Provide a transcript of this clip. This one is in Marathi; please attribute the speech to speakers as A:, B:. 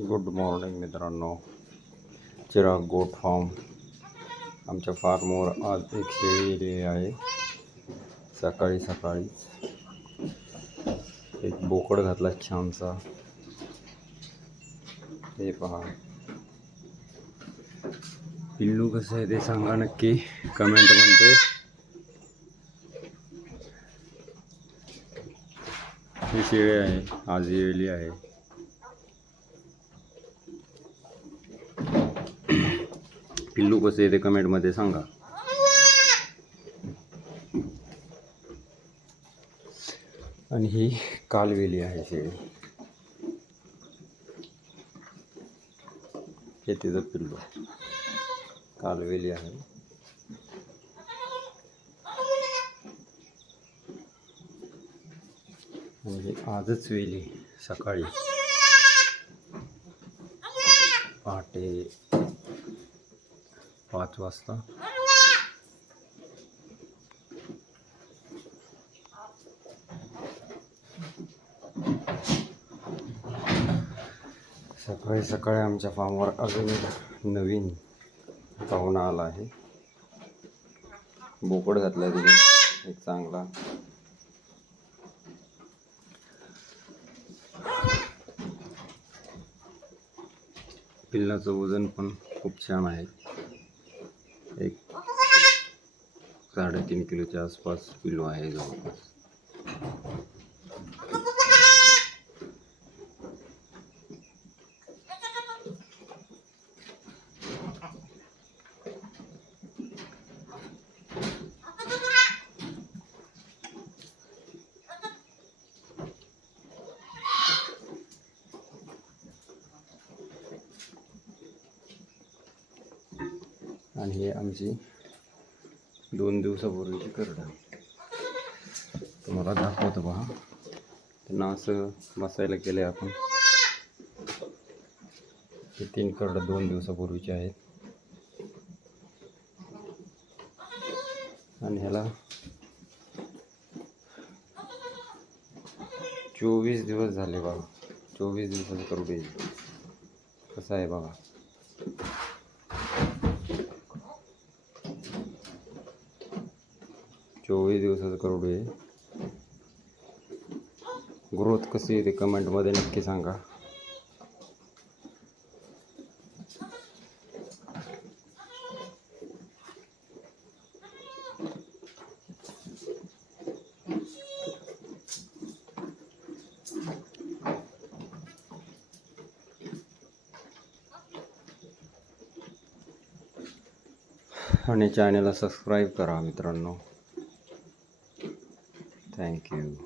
A: गुड मॉर्निंग मित्रांनो. चिराग गोट फार्म आमच्या फार्मवर आज एक शेळी आलेली आहे. सकाळी सकाळीच. एक बोकड घातला छानसा. हे पहा. पिल्लू कसं आहे ते सांगा नक्की. कमेंटमध्ये ही शेळी आहे. आज येली आहे. पिल्लू कसे येते ते कमेंटमध्ये सांगा. आणि ही कालवेली आहे शेळी हे तिचं पिल्लू. कालवेली आहे. म्हणजे आजच वेली सकाळी. पहाटे पाच वाजता सकाळी सकाळी आमच्या फार्मवर अजून एक नवीन पाहुणा आला आहे. बोकड घातला तिने एक चांगला. पिल्लाचं वजन पण खूप छान आहे. एक साडेतीन किलोच्या आसपास पिलो आहे जवळपास. आणि हे आमची दोन दिवसापूर्वीची करड तुम्हाला दाखवतो पहा त्यांना असं बसायला केलं आहे आपण. हे तीन करड दोन दिवसापूर्वीचे आहेत. आणि ह्याला चोवीस दिवस झाले बघा. चोवीस दिवसाचं करू कसं आहे बघा. चोवीस दिवसाचं करोडू आहे. ग्रोथ कशी आहे ते कमेंटमध्ये नक्की सांगा. आणि चॅनलला सबस्क्राईब करा मित्रांनो. Thank you.